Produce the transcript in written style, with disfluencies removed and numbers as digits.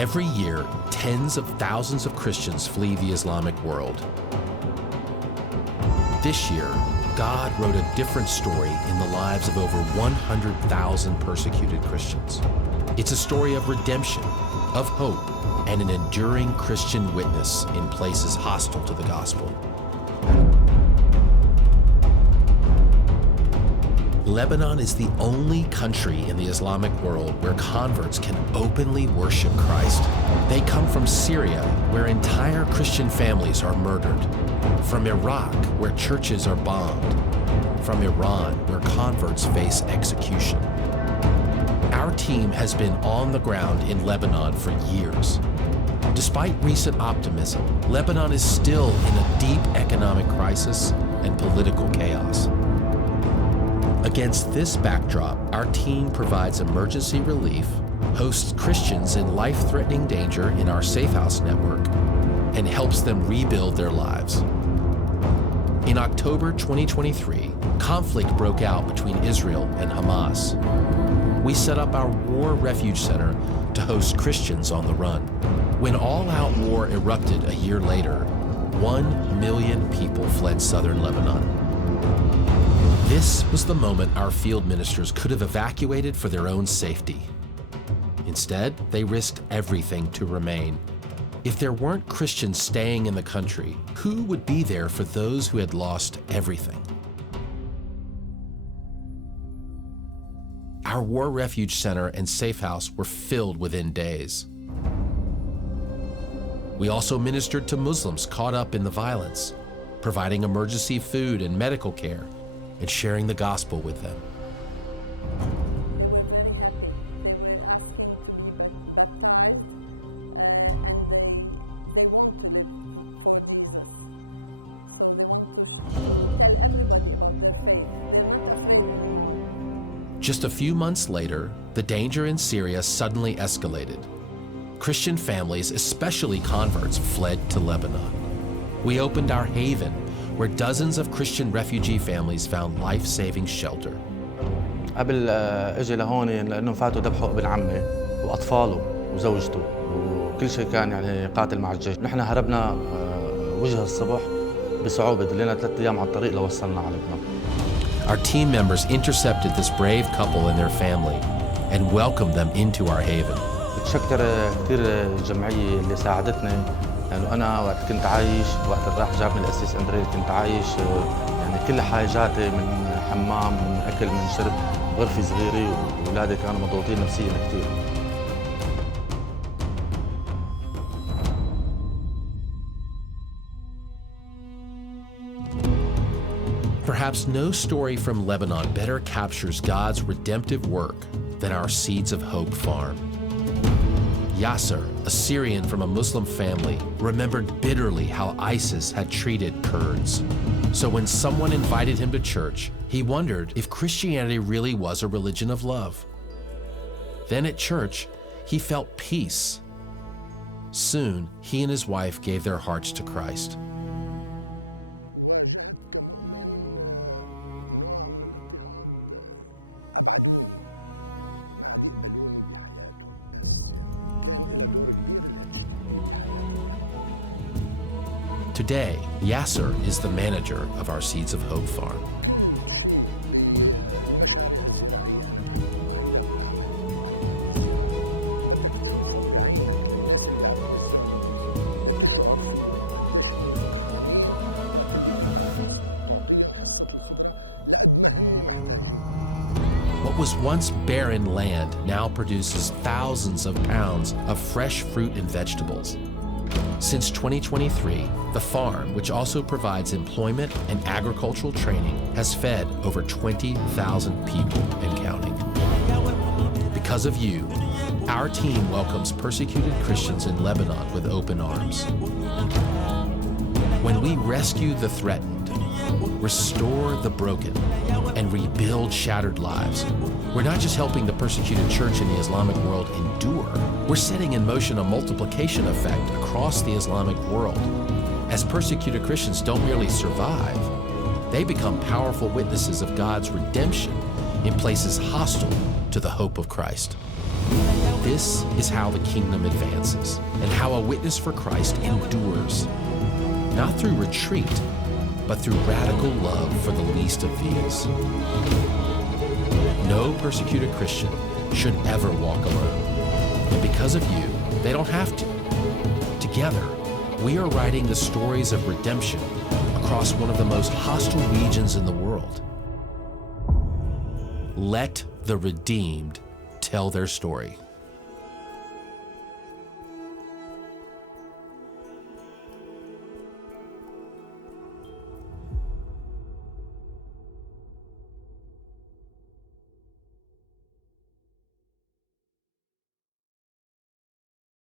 Every year, tens of thousands of Christians flee the Islamic world. This year, God wrote a different story in the lives of over 100,000 persecuted Christians. It's a story of redemption, of hope, and an enduring Christian witness in places hostile to the gospel. Lebanon is the only country in the Islamic world where converts can openly worship Christ. They come from Syria, where entire Christian families are murdered, from Iraq, where churches are bombed, from Iran, where converts face execution. Our team has been on the ground in Lebanon for years. Despite recent optimism, Lebanon is still in a deep economic crisis and political chaos. Against this backdrop, our team provides emergency relief, hosts Christians in life-threatening danger in our Safe House network, and helps them rebuild their lives. In October 2023, conflict broke out between Israel and Hamas. We set up our War Refuge Center to host Christians on the run. When all-out war erupted a year later, 1 million people fled southern Lebanon. This was the moment our field ministers could have evacuated for their own safety. Instead, they risked everything to remain. If there weren't Christians staying in the country, who would be there for those who had lost everything? Our War Refuge Center and Safe House were filled within days. We also ministered to Muslims caught up in the violence, providing emergency food and medical care, and sharing the gospel with them. Just a few months later, the danger in Syria suddenly escalated. Christian families, especially converts, fled to Lebanon. We opened our haven, where dozens of Christian refugee families found life-saving shelter. قبل اجي لهون لانه فاتوا ذبحوا ابن عمي واطفاله وزوجته وكل شيء كان يعني قاتل مع الجيش. نحن هربنا وجه الصبح بصعوبه، دلينا 3 ايام على الطريق لوصلنا على لبنان. Our team members intercepted this brave couple and their family and welcomed them into our haven. بتشكر كثير الجمعيه اللي ساعدتني، لانه انا وقت كنت عايش، وقت راح جابني القسيس اندريل كنت عايش يعني كل حاجاتي من حمام، من اكل، من شرب، غرفه صغيره، واولادي كانوا مضغوطين نفسيا كثير. Perhaps no story from Lebanon better captures God's redemptive work than our Seeds of Hope farm. Yasser, a Syrian from a Muslim family, remembered bitterly how ISIS had treated Kurds. So when someone invited him to church, he wondered if Christianity really was a religion of love. Then at church, he felt peace. Soon, he and his wife gave their hearts to Christ. Today, Yasser is the manager of our Seeds of Hope farm. What was once barren land now produces thousands of pounds of fresh fruit and vegetables. Since 2023, the farm, which also provides employment and agricultural training, has fed over 20,000 people and counting. Because of you, our team welcomes persecuted Christians in Lebanon with open arms. When we rescue the threatened, restore the broken, and rebuild shattered lives, we're not just helping the persecuted church in the Islamic world endure, we're setting in motion a multiplication effect across the Islamic world. As persecuted Christians don't merely survive, they become powerful witnesses of God's redemption in places hostile to the hope of Christ. This is how the kingdom advances and how a witness for Christ endures, not through retreat, but through radical love for the least of these. No persecuted Christian should ever walk alone. And because of you, they don't have to. Together, we are writing the stories of redemption across one of the most hostile regions in the world. Let the redeemed tell their story.